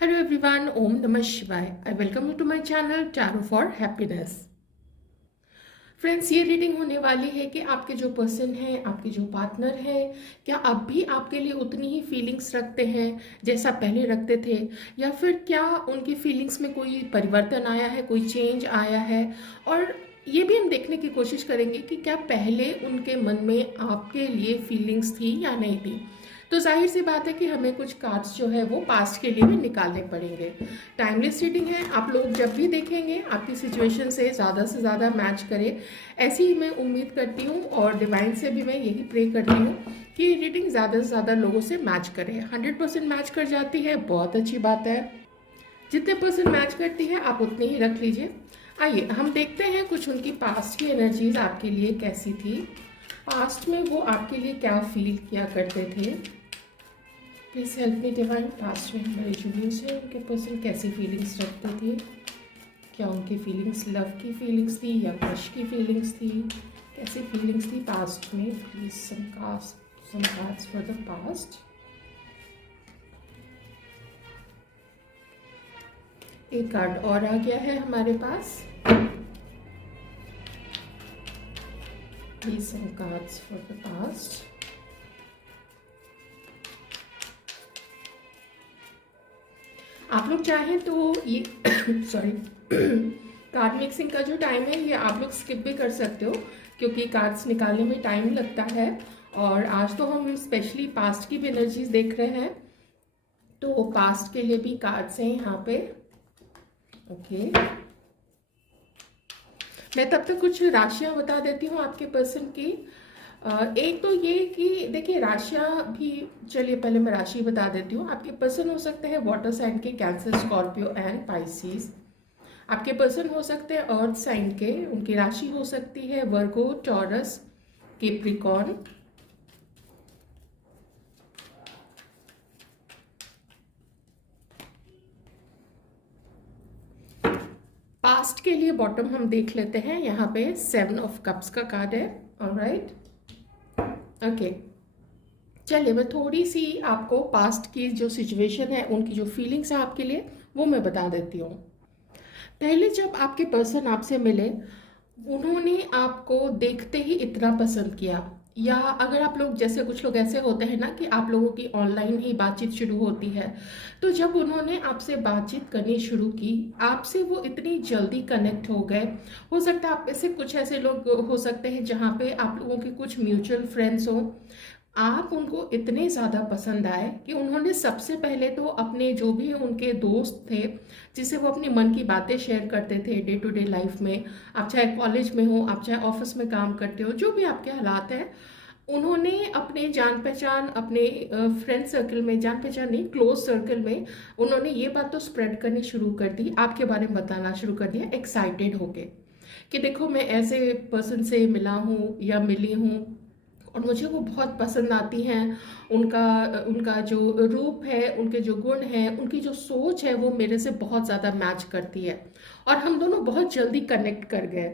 Hello everyone, Om Namah Shivaya. I welcome you to my channel Tarot for Happiness. Friends, ये reading होने वाली है कि आपके जो पर्सन हैं, आपके जो पार्टनर हैं, क्या अब भी आपके लिए उतनी ही फीलिंग्स रखते हैं जैसा पहले रखते थे, या फिर क्या उनकी फीलिंग्स में कोई परिवर्तन आया है, कोई चेंज आया है। और ये भी हम देखने की कोशिश करेंगे कि क्या पहले उनके मन में आपके लिए फीलिंग्स थी या नहीं थी। तो जाहिर सी बात है कि हमें कुछ कार्ड्स जो है वो पास्ट के लिए भी निकालने पड़ेंगे। टाइमलेस रीडिंग है, आप लोग जब भी देखेंगे आपकी सिचुएशन से ज़्यादा मैच करे, ऐसी ही मैं उम्मीद करती हूँ। और डिवाइन से भी मैं यही प्रे करती हूँ कि रीडिंग ज़्यादा से ज़्यादा लोगों से मैच करे। 100% मैच कर जाती है, बहुत अच्छी बात है। जितने परसेंट मैच करती है आप उतने ही रख लीजिए। आइए हम देखते हैं कुछ उनकी पास्ट की एनर्जीज आपके लिए कैसी थी, पास्ट में वो आपके लिए क्या फील किया करते थे। Please help me divine, past में हमारे जो से उनके पर्सन कैसी फीलिंग्स रखते थे, क्या उनकी फीलिंग्स लव की फीलिंग्स थी या क्रश की फीलिंग्स थी, कैसी फीलिंग्स थी पास्ट में। Please some cards for the past. एक कार्ड और आ गया है हमारे पास। Please some cards for the past. आप लोग चाहें तो ये सॉरी कार्ड मिक्सिंग का जो टाइम है ये आप लोग स्किप भी कर सकते हो, क्योंकि कार्ड्स निकालने में टाइम लगता है। और आज तो हम स्पेशली पास्ट की भी एनर्जीज देख रहे हैं, तो पास्ट के लिए भी कार्ड्स हैं यहाँ पे। ओके, मैं तब तक कुछ राशियां बता देती हूँ आपके पर्सन की। एक तो ये कि देखिए राशियां भी, चलिए पहले मैं राशि बता देती हूँ। आपके पर्सन हो सकते हैं वाटर साइन के, कैंसर, स्कॉर्पियो एंड पाइसिस। आपके पर्सन हो सकते हैं अर्थ साइन के, उनकी राशि हो सकती है वर्गो, टॉरस, कैप्रिकॉर्न। पास्ट के लिए बॉटम हम देख लेते हैं, यहाँ पे 7 ऑफ कप्स का कार्ड है। ऑलराइट, ओके, चलिए मैं थोड़ी सी आपको पास्ट की जो सिचुएशन है, उनकी जो फीलिंग्स है आपके लिए, वो मैं बता देती हूँ। पहले जब आपके पर्सन आपसे मिले, उन्होंने आपको देखते ही इतना पसंद किया, या अगर आप लोग जैसे कुछ लोग ऐसे होते हैं ना कि आप लोगों की ऑनलाइन ही बातचीत शुरू होती है, तो जब उन्होंने आपसे बातचीत करनी शुरू की, आपसे वो इतनी जल्दी कनेक्ट हो गए। हो सकता है आप में से कुछ ऐसे लोग हो सकते हैं जहाँ पे आप लोगों के कुछ म्यूचुअल फ्रेंड्स हो, आप उनको इतने ज़्यादा पसंद आए कि उन्होंने सबसे पहले तो अपने जो भी उनके दोस्त थे, जिससे वो अपनी मन की बातें शेयर करते थे डे टू डे लाइफ में, आप चाहे कॉलेज में हो, आप चाहे ऑफिस में काम करते हो, जो भी आपके हालात हैं, उन्होंने अपने जान पहचान, अपने फ्रेंड सर्कल में, जान पहचान नहीं क्लोज सर्कल में, उन्होंने ये बात तो स्प्रेड करनी शुरू कर दी, आपके बारे में बताना शुरू कर दिया एक्साइटेड होके कि देखो मैं ऐसे पर्सन से मिला हूँ या मिली हूँ और मुझे वो बहुत पसंद आती हैं। उनका उनका जो रूप है, उनके जो गुण हैं, उनकी जो सोच है, वो मेरे से बहुत ज़्यादा मैच करती है और हम दोनों बहुत जल्दी कनेक्ट कर गए।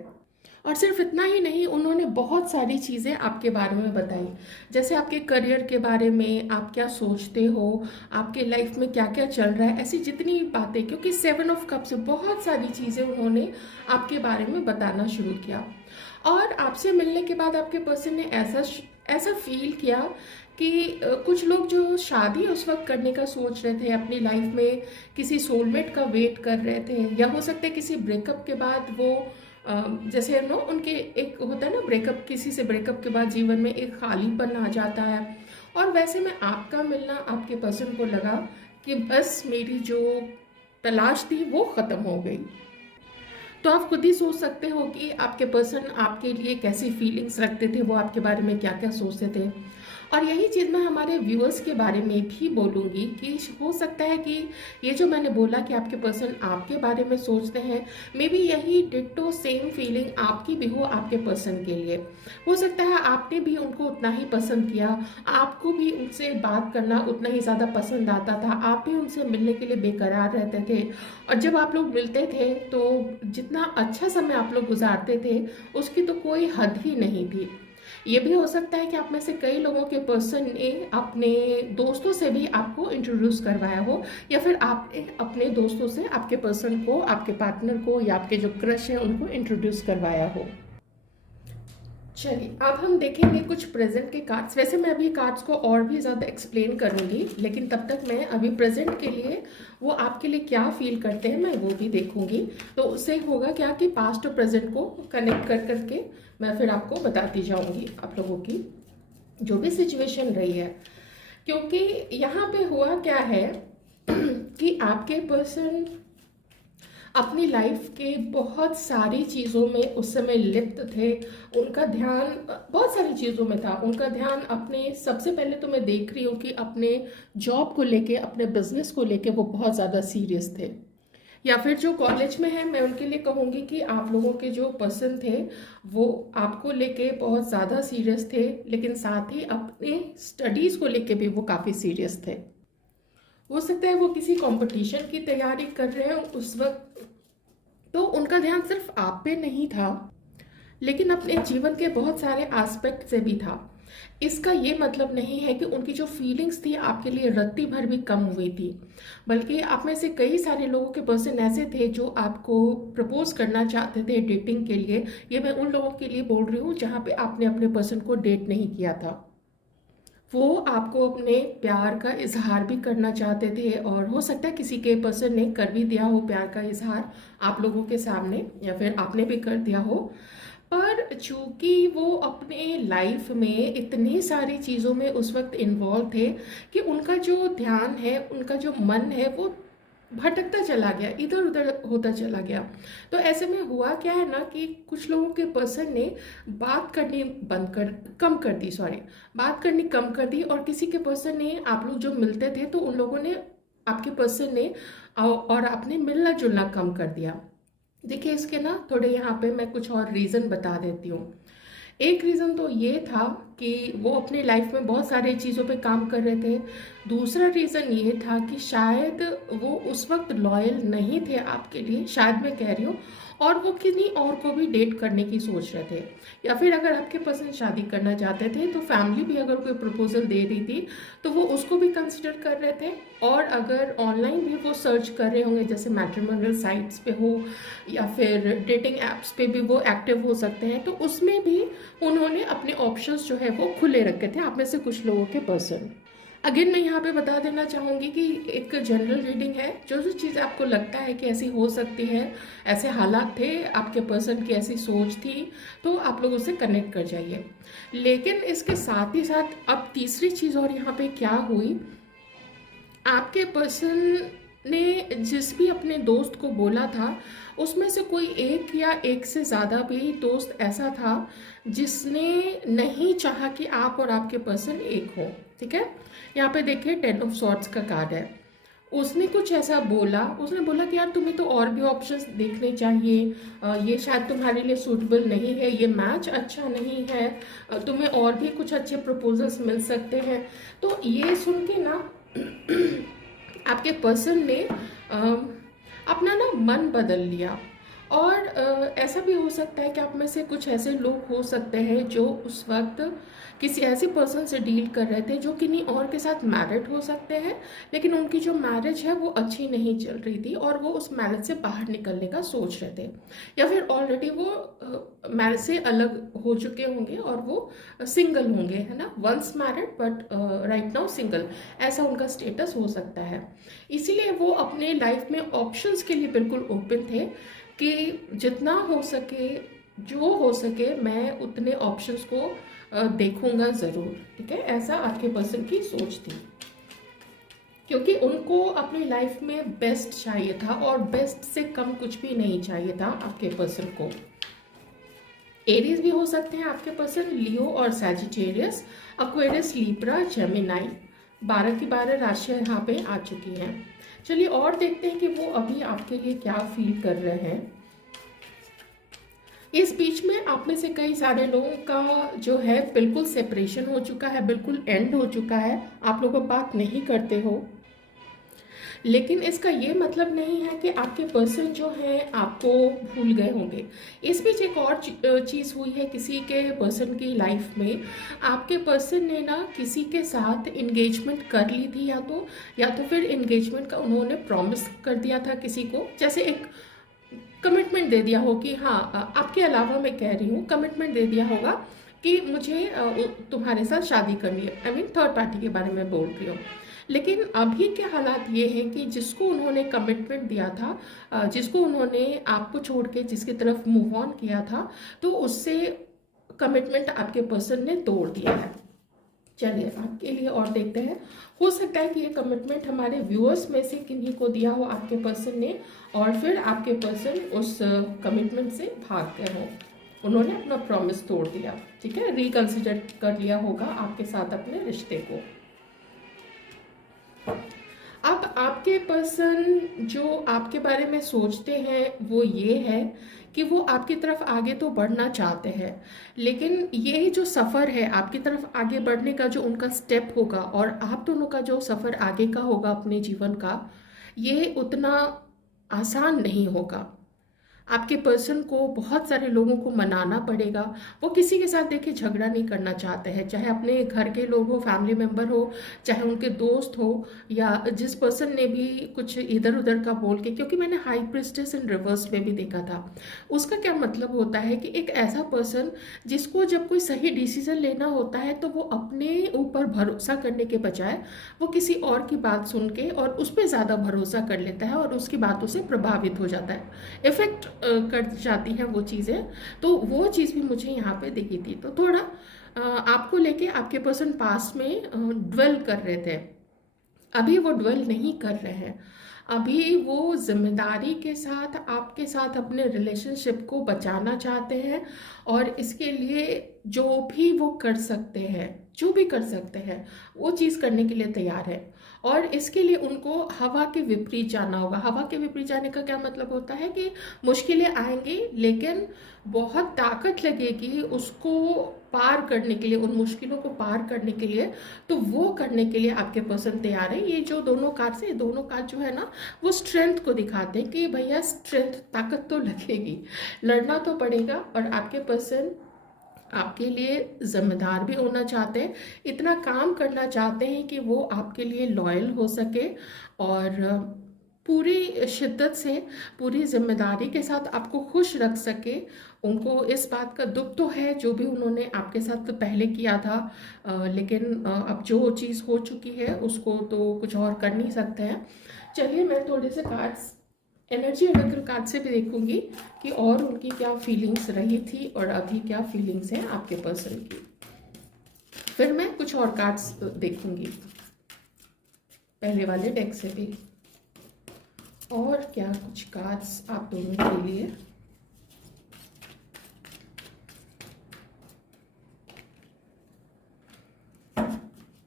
और सिर्फ इतना ही नहीं, उन्होंने बहुत सारी चीज़ें आपके बारे में बताई, जैसे आपके करियर के बारे में, आप क्या सोचते हो, आपके लाइफ में क्या क्या चल रहा है, ऐसी जितनी बातें, क्योंकि 7 ऑफ कप से बहुत सारी चीज़ें उन्होंने आपके बारे में बताना शुरू किया। और आपसे मिलने के बाद आपके पर्सन ने ऐसा ऐसा फील किया कि कुछ लोग जो शादी उस वक्त करने का सोच रहे थे, अपनी लाइफ में किसी सोलमेट का वेट कर रहे थे, या हो सकता है किसी ब्रेकअप के बाद वो जैसे नो उनके एक होता है ना ब्रेकअप, किसी से ब्रेकअप के बाद जीवन में एक खालीपन आ जाता है, और वैसे में आपका मिलना आपके पर्सन को लगा कि बस मेरी जो तलाश थी वो ख़त्म हो गई। तो आप खुद ही सोच सकते हो कि आपके पर्सन आपके लिए कैसी फीलिंग्स रखते थे, वो आपके बारे में क्या क्या सोचते थे। और यही चीज़ मैं हमारे व्यूअर्स के बारे में भी बोलूँगी कि हो सकता है कि ये जो मैंने बोला कि आपके पर्सन आपके बारे में सोचते हैं, मे बी यही डिट्टो सेम फीलिंग आपकी भी हो आपके पर्सन के लिए। हो सकता है आपने भी उनको उतना ही पसंद किया, आपको भी उनसे बात करना उतना ही ज़्यादा पसंद आता था, आप भी उनसे मिलने के लिए बेकरार रहते थे। और जब आप लोग मिलते थे तो जितना अच्छा समय आप लोग गुजारते थे उसकी तो कोई हद ही नहीं थी। ये भी हो सकता है कि आप में से कई लोगों के पर्सन ने अपने दोस्तों से भी आपको इंट्रोड्यूस करवाया हो, या फिर आपने अपने दोस्तों से आपके पर्सन को, आपके पार्टनर को या आपके जो क्रश है उनको इंट्रोड्यूस करवाया हो। चलिए अब हम देखेंगे कुछ प्रेजेंट के कार्ड्स। वैसे मैं अभी कार्ड्स को और भी ज़्यादा एक्सप्लेन करूँगी, लेकिन तब तक मैं अभी प्रेजेंट के लिए वो आपके लिए क्या फील करते हैं मैं वो भी देखूँगी। तो उससे होगा क्या कि पास्ट और प्रेजेंट को कनेक्ट कर करके मैं फिर आपको बताती जाऊँगी आप लोगों की जो भी सिचुएशन रही है। क्योंकि यहाँ पे हुआ क्या है कि आपके पर्सन अपनी लाइफ के बहुत सारी चीज़ों में उस समय लिप्त थे। उनका ध्यान बहुत सारी चीज़ों में था। उनका ध्यान अपने, सबसे पहले तो मैं देख रही हूँ कि अपने जॉब को लेके, अपने बिजनेस को लेके वो बहुत ज़्यादा सीरियस थे। या फिर जो कॉलेज में है मैं उनके लिए कहूँगी कि आप लोगों के जो पर्सन थे वो आपको लेके बहुत ज़्यादा सीरियस थे, लेकिन साथ ही अपने स्टडीज़ को लेके भी वो काफ़ी सीरियस थे। हो सकता है वो किसी कंपटीशन की तैयारी कर रहे हो उस वक्त, तो उनका ध्यान सिर्फ आप पे नहीं था लेकिन अपने जीवन के बहुत सारे एस्पेक्ट से भी था। इसका ये मतलब नहीं है कि उनकी जो फीलिंग्स थी आपके लिए रत्ती भर भी कम हुई थी, बल्कि आप में से कई सारे लोगों के पर्सन ऐसे थे जो आपको प्रपोज करना चाहते थे डेटिंग के लिए। ये मैं उन लोगों के लिए बोल रही हूँ जहाँ पे आपने अपने पर्सन को डेट नहीं किया था। वो आपको अपने प्यार का इजहार भी करना चाहते थे, और हो सकता है किसी के पर्सन ने कर भी दिया हो प्यार का इजहार आप लोगों के सामने, या फिर आपने भी कर दिया हो। पर चूंकि वो अपने लाइफ में इतनी सारी चीज़ों में उस वक्त इन्वॉल्व थे कि उनका जो ध्यान है, उनका जो मन है वो भटकता चला गया, इधर उधर होता चला गया। तो ऐसे में हुआ क्या है ना कि कुछ लोगों के पर्सन ने बात करनी कम कर दी, बात करनी कम कर दी, और किसी के पर्सन ने, आप लोग जो मिलते थे तो उन लोगों ने, आपके पर्सन ने और आपने मिलना जुलना कम कर दिया। देखिए इसके ना थोड़े यहाँ पे मैं कुछ और रीज़न बता देती हूँ। एक रीज़न तो ये था कि वो अपनी लाइफ में बहुत सारी चीज़ों पे काम कर रहे थे। दूसरा रीज़न ये था कि शायद वो उस वक्त लॉयल नहीं थे आपके लिए, शायद मैं कह रही हूँ, और वो किन्हीं और को भी डेट करने की सोच रहे थे। या फिर अगर आपके पर्सन शादी करना चाहते थे तो फैमिली भी अगर कोई प्रपोजल दे रही थी तो वो उसको भी कंसिडर कर रहे थे। और अगर ऑनलाइन भी वो सर्च कर रहे होंगे, जैसे मैट्रिमोनियल साइट्स पे हो या फिर डेटिंग एप्स पे भी वो एक्टिव हो सकते हैं, तो उसमें भी उन्होंने अपने ऑप्शंस जो है वो खुले रखे थे, आप में से कुछ लोगों के पर्सन। अगेन मैं यहाँ पे बता देना चाहूँगी कि एक जनरल रीडिंग है। जो जो चीज़ आपको लगता है कि ऐसी हो सकती है, ऐसे हालात थे, आपके पर्सन की ऐसी सोच थी, तो आप लोग उससे कनेक्ट कर जाइए। लेकिन इसके साथ ही साथ अब तीसरी चीज़ और यहाँ पे क्या हुई, आपके पर्सन ने जिस भी अपने दोस्त को बोला था उसमें से कोई एक या एक से ज़्यादा भी दोस्त ऐसा था जिसने नहीं चाहा कि आप और आपके पर्सन एक हो। ठीक है, यहाँ पे देखिए 10 ऑफ सॉर्ड्स का कार्ड है। उसने कुछ ऐसा बोला, उसने बोला कि यार तुम्हें तो और भी ऑप्शंस देखने चाहिए, ये शायद तुम्हारे लिए सूटेबल नहीं है, ये मैच अच्छा नहीं है, तुम्हें और भी कुछ अच्छे प्रपोजल्स मिल सकते हैं। तो ये सुन के ना आपके पर्सन ने अपना ना मन बदल लिया। और ऐसा भी हो सकता है कि आप में से कुछ ऐसे लोग हो सकते हैं जो उस वक्त किसी ऐसे पर्सन से डील कर रहे थे जो किन्हीं और के साथ मैरिड हो सकते हैं, लेकिन उनकी जो मैरिज है वो अच्छी नहीं चल रही थी और वो उस मैरिज से बाहर निकलने का सोच रहे थे, या फिर ऑलरेडी वो मैरिज से अलग हो चुके होंगे और वो सिंगल होंगे, है ना, once married but right now single, ऐसा उनका स्टेटस हो सकता है। इसीलिए वो अपने लाइफ में ऑप्शंस के लिए बिल्कुल ओपन थे कि जितना हो सके, जो हो सके, मैं उतने ऑप्शंस को देखूंगा ज़रूर। ठीक है, ऐसा आपके पर्सन की सोच थी, क्योंकि उनको अपनी लाइफ में बेस्ट चाहिए था और बेस्ट से कम कुछ भी नहीं चाहिए था आपके पर्सन को। एरीज भी हो सकते हैं आपके पर्सन, लियो और सैजिटेरियस, एक्वेरियस, लिब्रा, जेमिनाई। 12 की 12 राशियाँ यहाँ पे आ चुकी हैं। चलिए और देखते हैं कि वो अभी आपके लिए क्या फील कर रहे हैं। इस बीच में आप में से कई सारे लोगों का जो है बिल्कुल सेपरेशन हो चुका है, बिल्कुल एंड हो चुका है, आप लोग बात नहीं करते हो, लेकिन इसका ये मतलब नहीं है कि आपके पर्सन जो हैं आपको भूल गए होंगे। इस बीच एक और चीज़ हुई है किसी के पर्सन की लाइफ में। आपके पर्सन ने ना किसी के साथ इंगेजमेंट कर ली थी, या तो फिर इंगेजमेंट का उन्होंने प्रॉमिस कर दिया था किसी को, जैसे एक कमिटमेंट दे दिया हो कि हाँ, आपके अलावा मैं कह रही हूँ, कमिटमेंट दे दिया होगा कि मुझे तुम्हारे साथ शादी करनी है। आई मीन थर्ड पार्टी के बारे में बोल रही हूँ। लेकिन अभी के हालात ये हैं कि जिसको उन्होंने कमिटमेंट दिया था, जिसको उन्होंने आपको छोड़ के जिसकी तरफ मूव ऑन किया था, तो उससे कमिटमेंट आपके पर्सन ने तोड़ दिया है। चलिए आपके लिए और देखते हैं। हो सकता है कि ये कमिटमेंट हमारे व्यूअर्स में से किन्हीं को दिया हो आपके पर्सन ने, और फिर आपके पर्सन उस कमिटमेंट से भाग गए हो, उन्होंने अपना प्रॉमिस तोड़ दिया। ठीक है, रिकंसिडर कर लिया होगा आपके साथ अपने रिश्ते को। अब आपके पर्सन जो आपके बारे में सोचते हैं वो ये है कि वो आपकी तरफ आगे तो बढ़ना चाहते हैं, लेकिन ये जो सफ़र है आपकी तरफ आगे बढ़ने का, जो उनका स्टेप होगा और आप दोनों का जो सफ़र आगे का होगा अपने जीवन का, ये उतना आसान नहीं होगा। आपके पर्सन को बहुत सारे लोगों को मनाना पड़ेगा। वो किसी के साथ देखिए झगड़ा नहीं करना चाहते हैं, चाहे अपने घर के लोग हो, फैमिली मेम्बर हो, चाहे उनके दोस्त हो, या जिस पर्सन ने भी कुछ इधर उधर का बोल के, क्योंकि मैंने हाई प्रिस्टेस इन रिवर्स में भी देखा था। उसका क्या मतलब होता है कि एक ऐसा पर्सन जिसको जब कोई सही डिसीजन लेना होता है तो वो अपने ऊपर भरोसा करने के बजाय वो किसी और की बात सुन के और उस पर ज़्यादा भरोसा कर लेता है और उसकी बातों से प्रभावित हो जाता है, इफेक्ट कर जाती हैं वो चीज़ें। तो वो चीज़ भी मुझे यहाँ पे दिखी थी। तो थोड़ा आपको लेके आपके पर्सन पास्ट में ड्वेल कर रहे थे, अभी वो ड्वेल नहीं कर रहे हैं। अभी वो जिम्मेदारी के साथ आपके साथ अपने रिलेशनशिप को बचाना चाहते हैं, और इसके लिए जो भी वो कर सकते हैं, जो भी कर सकते हैं, वो चीज़ करने के लिए तैयार है। और इसके लिए उनको हवा के विपरीत जाना होगा। हवा के विपरीत जाने का क्या मतलब होता है कि मुश्किलें आएंगी, लेकिन बहुत ताकत लगेगी उसको पार करने के लिए, उन मुश्किलों को पार करने के लिए। तो वो करने के लिए आपके पर्सन तैयार है। ये जो दोनों कार्ड से, दोनों कार्ड जो है ना, वो स्ट्रेंथ को दिखाते हैं कि भैया स्ट्रेंथ, ताकत तो लगेगी, लड़ना तो पड़ेगा। और आपके पर्सन आपके लिए जिम्मेदार भी होना चाहते हैं, इतना काम करना चाहते हैं कि वो आपके लिए लॉयल हो सके और पूरी शिद्दत से, पूरी जिम्मेदारी के साथ आपको खुश रख सके। उनको इस बात का दुख तो है जो भी उन्होंने आपके साथ पहले किया था, लेकिन अब जो चीज़ हो चुकी है उसको तो कुछ और कर नहीं सकते हैं। चलिए मैं थोड़े से कार्ड्स, एनर्जी ऑरेकल कार्ड से भी देखूंगी कि और उनकी क्या फीलिंग्स रही थी और अभी क्या फीलिंग्स हैं आपके पर्सन की। फिर मैं कुछ और कार्ड्स देखूंगी पहले वाले डेक से भी, और क्या कुछ कार्ड्स आप दोनों के लिए।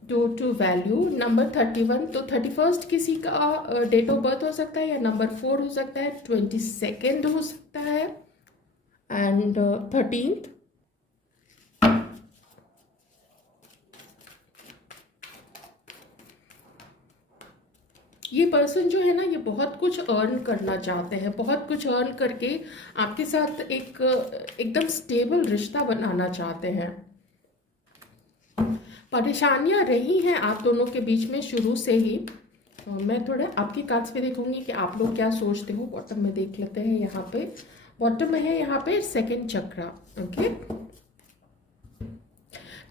टू वैल्यू नंबर 31, तो 31 किसी का डेट ऑफ बर्थ हो सकता है, या नंबर 4 हो सकता है, 22 हो सकता है, एंड 13th। ये पर्सन जो है ना, ये बहुत कुछ अर्न करना चाहते हैं, बहुत कुछ अर्न करके आपके साथ एक एकदम स्टेबल रिश्ता बनाना चाहते हैं। परेशानियां रही हैं आप दोनों के बीच में शुरू से ही। मैं थोड़ा आपकी कार्ड्स पे देखूंगी कि आप लोग क्या सोचते हो। बॉटम में देख लेते हैं, यहाँ पे बॉटम में है यहाँ पे सेकंड चक्रा। ओके,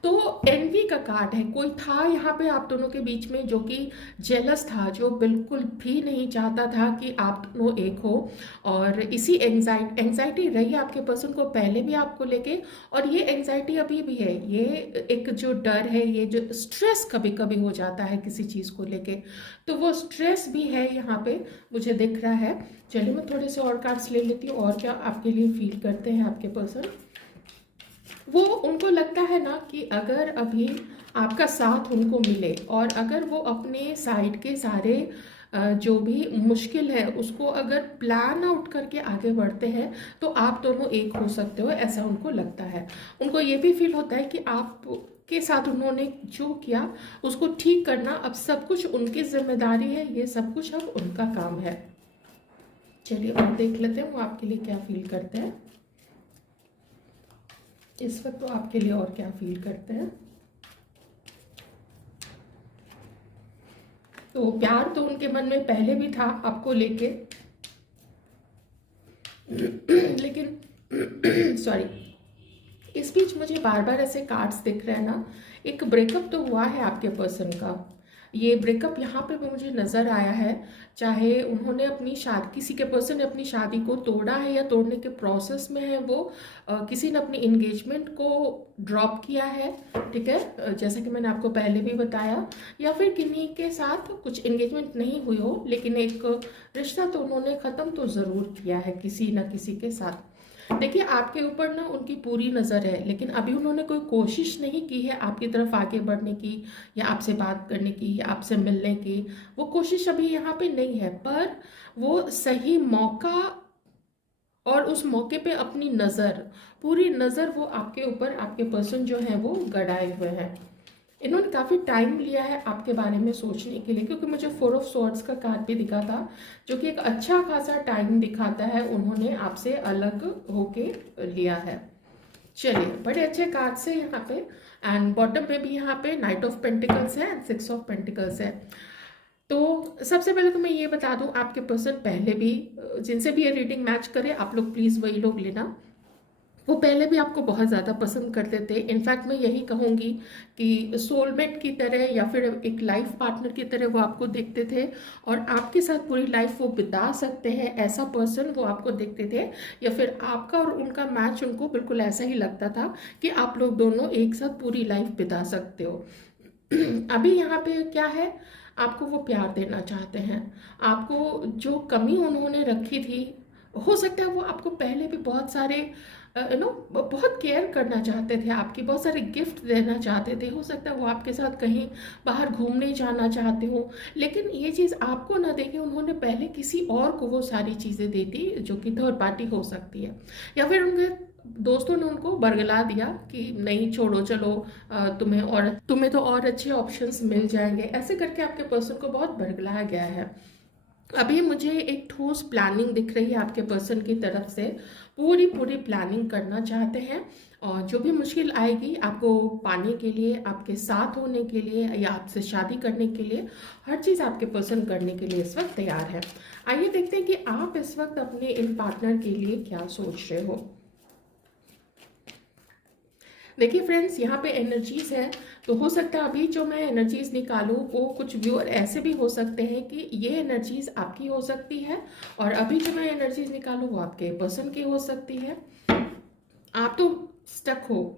तो एनवी का कार्ड है। कोई था यहाँ पे आप दोनों के बीच में जो कि जेलस था, जो बिल्कुल भी नहीं चाहता था कि आप दोनों एक हो, और इसी एंजाइटी रही आपके पर्सन को पहले भी आपको लेके, और ये एंजाइटी अभी भी है। ये एक जो डर है, ये जो स्ट्रेस कभी कभी हो जाता है किसी चीज़ को लेके, तो वो स्ट्रेस भी है यहाँ पे मुझे दिख रहा है। चलिए मैं थोड़े से और कार्ड्स ले लेती हूँ, और क्या आपके लिए फील करते हैं आपके पर्सन। वो, उनको लगता है ना कि अगर अभी आपका साथ उनको मिले, और अगर वो अपने साइड के सारे जो भी मुश्किल है उसको अगर प्लान आउट करके आगे बढ़ते हैं, तो आप दोनों एक हो सकते हो, ऐसा उनको लगता है। उनको ये भी फील होता है कि आप के साथ उन्होंने जो किया उसको ठीक करना अब सब कुछ उनकी जिम्मेदारी है, ये सब कुछ अब उनका काम है। चलिए और देख लेते हैं वो आपके लिए क्या फील करते हैं इस वक्त, तो आपके लिए और क्या फील करते हैं। तो प्यार तो उनके मन में पहले भी था आपको लेके, लेकिन सॉरी, इस बीच मुझे बार बार ऐसे कार्ड्स दिख रहे हैं ना, एक ब्रेकअप तो हुआ है आपके पर्सन का। ये ब्रेकअप यहाँ पे भी मुझे नज़र आया है, चाहे उन्होंने अपनी शादी, किसी के पर्सन ने अपनी शादी को तोड़ा है या तोड़ने के प्रोसेस में है वो, किसी ने अपनी इंगेजमेंट को ड्रॉप किया है, ठीक है, जैसा कि मैंने आपको पहले भी बताया, या फिर किन्हीं के साथ कुछ इंगेजमेंट नहीं हुई हो लेकिन एक रिश्ता तो उन्होंने ख़त्म तो ज़रूर किया है किसी न किसी के साथ। देखिए आपके ऊपर ना उनकी पूरी नज़र है, लेकिन अभी उन्होंने कोई कोशिश नहीं की है आपकी तरफ आगे बढ़ने की या आपसे बात करने की या आपसे मिलने की, वो कोशिश अभी यहाँ पे नहीं है। पर वो सही मौका और उस मौके पे अपनी नज़र, पूरी नज़र वो आपके ऊपर, आपके पर्सन जो है वो गड़ाए हुए हैं। इन्होंने काफ़ी टाइम लिया है आपके बारे में सोचने के लिए, क्योंकि मुझे 4 ऑफ स्वॉर्ड्स का कार्ड भी दिखा था जो कि एक अच्छा खासा टाइम दिखाता है उन्होंने आपसे अलग होके लिया है। चलिए बड़े अच्छे कार्ड से यहाँ पे, एंड बॉटम पे भी यहाँ पे नाइट ऑफ पेंटिकल्स है एंड 6 ऑफ पेंटिकल्स है। तो सबसे पहले तो मैं ये बता दूं, आपके पर्सन पहले भी जिनसे भी ये रीडिंग मैच करे आप लोग प्लीज़ वही लोग लेना, वो पहले भी आपको बहुत ज़्यादा पसंद करते थे। इनफैक्ट मैं यही कहूँगी कि सोलमेट की तरह या फिर एक लाइफ पार्टनर की तरह वो आपको देखते थे और आपके साथ पूरी लाइफ वो बिता सकते हैं, ऐसा पर्सन वो आपको देखते थे। या फिर आपका और उनका मैच उनको बिल्कुल ऐसा ही लगता था कि आप लोग दोनों एक साथ पूरी लाइफ बिता सकते हो। अभी यहाँ पे क्या है, आपको वो प्यार देना चाहते हैं, आपको जो कमी उन्होंने रखी थी, हो सकता है वो आपको पहले भी बहुत सारे बहुत केयर करना चाहते थे, आपकी बहुत सारे गिफ्ट देना चाहते थे, हो सकता है वो आपके साथ कहीं बाहर घूमने जाना चाहते हो, लेकिन ये चीज़ आपको ना देके उन्होंने पहले किसी और को वो सारी चीज़ें दे दी जो कि थर्ड पार्टी हो सकती है, या फिर उनके दोस्तों ने उनको बरगला दिया कि नहीं छोड़ो चलो, तुम्हें तो और अच्छे ऑप्शंस मिल जाएंगे, ऐसे करके आपके पर्सन को बहुत बरगलाया गया है। अभी मुझे एक ठोस प्लानिंग दिख रही है आपके पर्सन की तरफ से, पूरी पूरी प्लानिंग करना चाहते हैं और जो भी मुश्किल आएगी आपको पाने के लिए, आपके साथ होने के लिए या आपसे शादी करने के लिए, हर चीज़ आपके पर्सन करने के लिए इस वक्त तैयार है। आइए देखते हैं कि आप इस वक्त अपने इन पार्टनर के लिए क्या सोच रहे हो। देखिए फ्रेंड्स, यहाँ पे एनर्जीज है, तो हो सकता है अभी जो मैं एनर्जीज निकालूँ वो कुछ व्यूअर ऐसे भी हो सकते हैं कि ये एनर्जीज आपकी हो सकती है और अभी जो मैं एनर्जीज निकालूँ वो आपके पर्सन की हो सकती है। आप तो स्टक हो,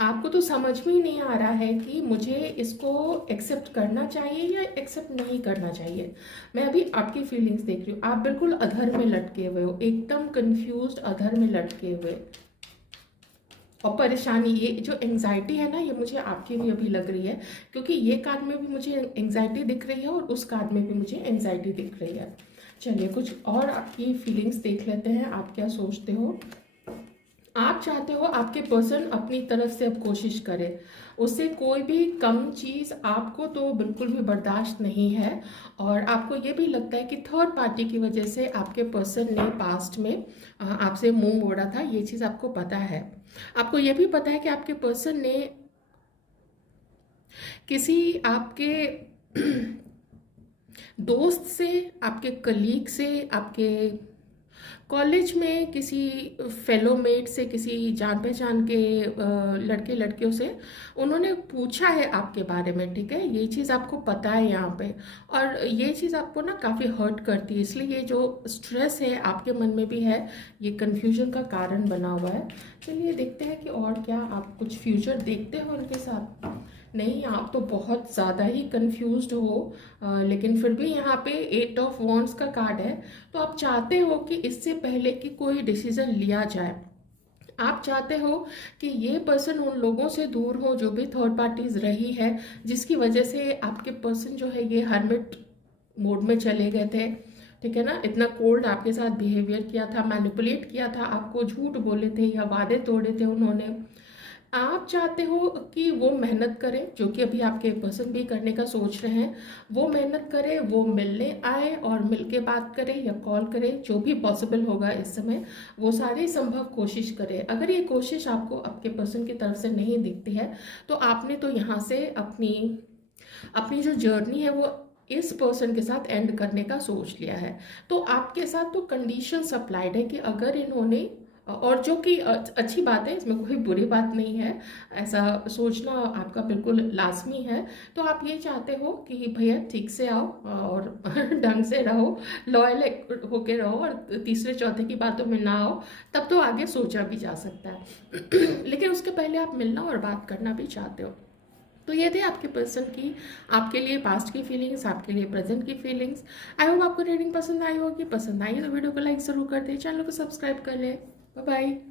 आपको तो समझ में ही नहीं आ रहा है कि मुझे इसको एक्सेप्ट करना चाहिए या एक्सेप्ट नहीं करना चाहिए। मैं अभी आपकी फीलिंग्स देख रही हूँ, आप बिल्कुल अधर में लटके हुए हो, एकदम कंफ्यूज्ड अधर में लटके हुए और परेशानी, ये जो एंजाइटी है ना, ये मुझे आपकी भी अभी लग रही है, क्योंकि ये कार्ड में भी मुझे एंजाइटी दिख रही है और उस कार्ड में भी मुझे एंजाइटी दिख रही है। चलिए कुछ और आपकी फीलिंग्स देख लेते हैं, आप क्या सोचते हो। आप चाहते हो आपके पर्सन अपनी तरफ से अब कोशिश करे, उससे कोई भी कम चीज़ आपको तो बिल्कुल भी बर्दाश्त नहीं है और आपको ये भी लगता है कि थर्ड पार्टी की वजह से आपके पर्सन ने पास्ट में आपसे मुंह मोड़ा था, ये चीज़ आपको पता है। आपको ये भी पता है कि आपके पर्सन ने किसी आपके दोस्त से, आपके कलीग से, आपके कॉलेज में किसी फेलोमेट से, किसी जान पहचान के लड़के लड़कियों से उन्होंने पूछा है आपके बारे में, ठीक है, ये चीज़ आपको पता है यहाँ पे, और ये चीज़ आपको ना काफ़ी हर्ट करती है, इसलिए ये जो स्ट्रेस है आपके मन में भी है, ये कन्फ्यूजन का कारण बना हुआ है। चलिए देखते हैं कि और क्या आप कुछ फ्यूचर देखते हो उनके साथ। नहीं, आप तो बहुत ज़्यादा ही कंफ्यूज्ड हो, लेकिन फिर भी यहाँ पे 8 ऑफ वॉन्ड्स का कार्ड है, तो आप चाहते हो कि इससे पहले कि कोई डिसीजन लिया जाए, आप चाहते हो कि ये पर्सन उन लोगों से दूर हो जो भी थर्ड पार्टीज रही है, जिसकी वजह से आपके पर्सन जो है ये हर्मिट मोड में चले गए थे, ठीक है ना, इतना कोल्ड आपके साथ बिहेवियर किया था, मैनिपुलेट किया था, आपको झूठ बोले थे या वादे तोड़े थे उन्होंने। आप चाहते हो कि वो मेहनत करे, जो कि अभी आपके पर्सन भी करने का सोच रहे हैं, वो मेहनत करे, वो मिलने आए और मिल के बात करे या कॉल करे, जो भी पॉसिबल होगा इस समय वो सारी संभव कोशिश करे। अगर ये कोशिश आपको आपके पर्सन की तरफ से नहीं दिखती है तो आपने तो यहाँ से अपनी अपनी जो जर्नी है वो इस पर्सन के साथ एंड करने का सोच लिया है। तो आपके साथ तो कंडीशन अप्लाइड है कि अगर इन्होंने, और जो कि अच्छी बात है, इसमें कोई बुरी बात नहीं है, ऐसा सोचना आपका बिल्कुल लाजमी है। तो आप ये चाहते हो कि भैया ठीक से आओ और ढंग से रहो, लॉयल होके रहो, और तीसरे चौथे की बातों में ना आओ, तब तो आगे सोचा भी जा सकता है। लेकिन उसके पहले आप मिलना और बात करना भी चाहते हो। तो ये थे आपके पर्सन की, आपके लिए पास्ट की फीलिंग्स, आपके लिए प्रेजेंट की फीलिंग्स। आई होप आपको रीडिंग पसंद आई होगी। पसंद आई तो वीडियो को लाइक ज़रूर कर दें, चैनल को सब्सक्राइब कर लें। Bye bye.